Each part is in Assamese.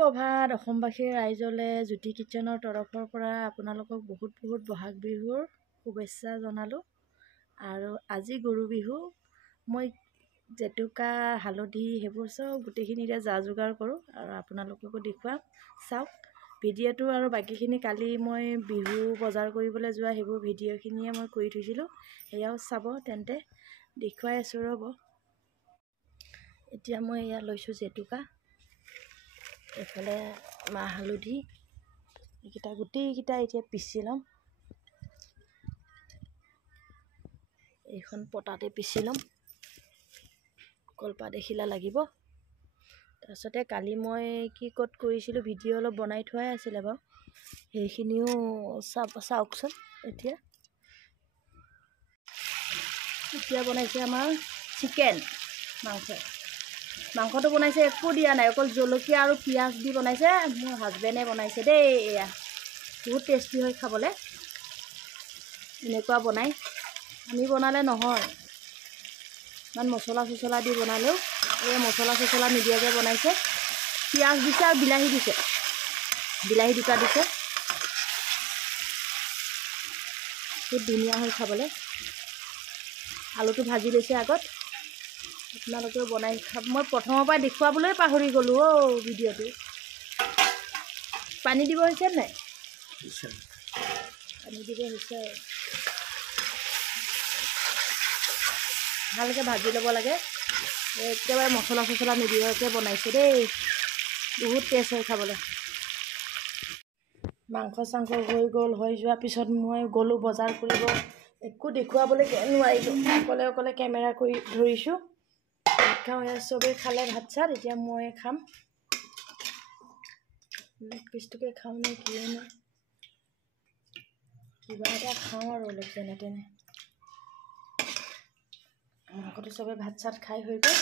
সুপ্ৰভাত অসমবাসীৰ ৰাইজলৈ জ্যোতি কিটচেনৰ তৰফৰ পৰা আপোনালোকক বহুত বহাগ বিহুৰ শুভেচ্ছা জনালোঁ। আৰু আজি গৰু বিহু। মই জেতুকা হালধি সেইবোৰ চব গোটেইখিনিতে যা যোগাৰ কৰোঁ আৰু আপোনালোককো দেখুৱাম। চাওক ভিডিঅ'টো, আৰু বাকীখিনি কালি মই বিহু বজাৰ কৰিবলৈ যোৱা সেইবোৰ ভিডিঅ'খিনিয়ে মই কৰি থৈছিলোঁ, সেয়াও চাব। তেন্তে দেখুৱাই আছোঁ ৰ'ব। এতিয়া মই এয়া লৈছোঁ জেতুকা, এইফালে মাহ হালধি, এইকেইটা গোটেইকেইটা এতিয়া পিচি ল'ম। এইখন পটাতে পিচি ল'ম, কলপাত এখিলা লাগিব। তাৰপিছতে কালি মই কি ক'ত কৰিছিলোঁ ভিডিঅ' অলপ বনাই থোৱাই আছিলে বাৰু, সেইখিনিও চাওকচোন। এতিয়া বনাইছে আমাৰ চিকেন মাংসটো বনাইছে, একো দিয়া নাই, অকল জলকীয়া আৰু পিঁয়াজ দি বনাইছে। মোৰ হাজবেণ্ডে বনাইছে দেই, এয়া বহুত টেষ্টি হয় খাবলৈ। এনেকুৱা বনাই, আমি বনালে নহয়, ইমান মছলা চছলা দি বনালেও এই মছলা চছলা নিদিয়াকৈ বনাইছে। পিঁয়াজ দিছে আৰু বিলাহী দিছে, বিলাহী দুটা দিছে, বহুত ধুনীয়া হয় খাবলৈ। আলুটো ভাজি লৈছে আগত, আপোনালোকেও বনাই খাব। মই প্ৰথমৰ পৰা দেখুৱাবলৈ পাহৰি গ'লোঁ ভিডিঅ'টো। পানী দিব হৈছে নাই? পানী দিব হৈছে। ভালকৈ ভাজি ল'ব লাগে, একেবাৰে মছলা চছলা নিদিয়াকৈ বনাইছে দেই, বহুত টেষ্ট হয় খাবলৈ। মাংস চাংস হৈ গ'ল, হৈ যোৱাৰ পিছত মই গ'লোঁ বজাৰ কৰিব। একো দেখুৱাবলৈ নোৱাৰিলোঁ, অকলে কেমেৰা কৰি ধৰিছোঁ। ভাত খাওঁ, চবেই খালে ভাত চাত, এতিয়া মই খাম। পিছটোকে খাওঁ নে কিয়ে নে, কিবা এটা খাওঁ আৰু অলপ যেনে তেনে। মাংসটো চবেই ভাত চাত খাই হৈ গ'ল,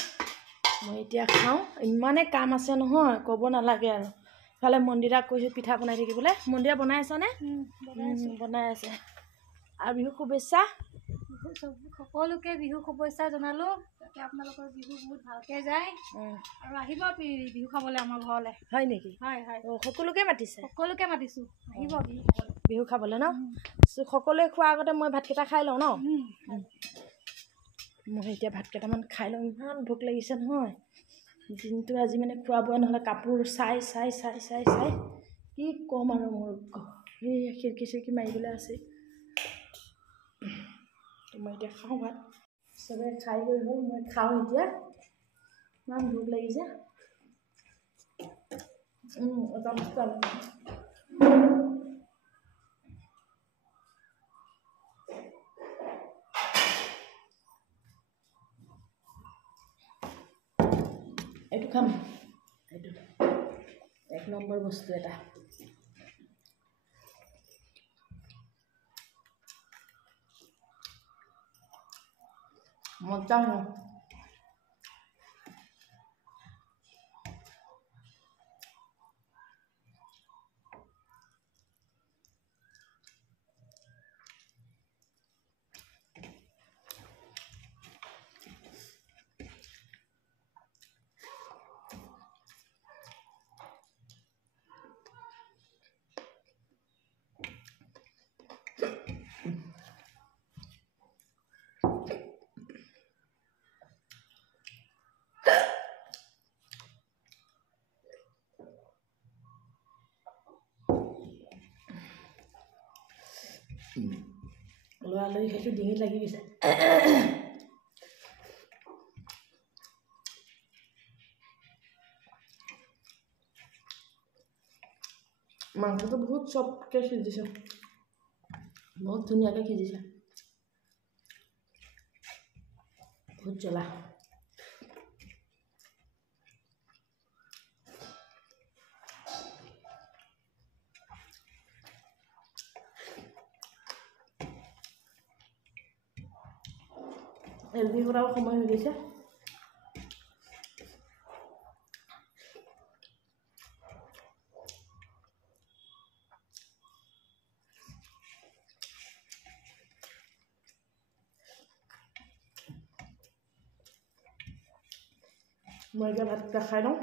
মই এতিয়া খাওঁ। ইমানে কাম আছে নহয়, ক'ব নালাগে আৰু। ইফালে মন্দিৰাক কৈছোঁ পিঠা বনাই থাকিবলৈ। মন্দিৰা বনাই আছানে? বনাই আছে। আৰু বিহু শুভেচ্ছা সকলোকে বিহু শুভেচ্ছা জনালোঁ, যাতে আপোনালোকৰ বিহু বহুত ভালকৈ যায়। আৰু আহিব বিহু খাবলৈ আমাৰ ঘৰলৈ। হয় নেকি? হয়। সকলোকে মাতিছে? সকলোকে মাতিছোঁ, আহিব বিহু খাবলৈ ন? সকলোৱে খোৱাৰ আগতে মই ভাতকেইটা খাই লওঁ ন? মই এতিয়া ভাত কেইটামান খাই লওঁ, ইমান ভোক লাগিছে নহয়। দিনটো আজি মানে খোৱা বোৱা নহ'লে, কাপোৰ চাই কি ক'ম আৰু। মোৰ এই খিৰিকী চিৰিকী মাৰিবলৈ আছে। মই এতিয়া খাওঁ ভাত, চবেই খাই গৈ হ'ল, মই খাওঁ এতিয়া। ইমান ভোক লাগিছে। এটা বস্তু এইটো খাম, এইটো 1 নম্বৰ বস্তু এটা। মজা হয়। লৰালৰি সেইটো ডিঙিত লাগি গৈছে। মাংসটো বহুত চফ্টকৈ সিজিছে, বহুত ধুনীয়াকৈ সিজিছে, বহুত জ্বলা। এলবি কৰাও সময় হৈ গৈছে। মই এতিয়া ভাতকেইটা খাই লওঁ।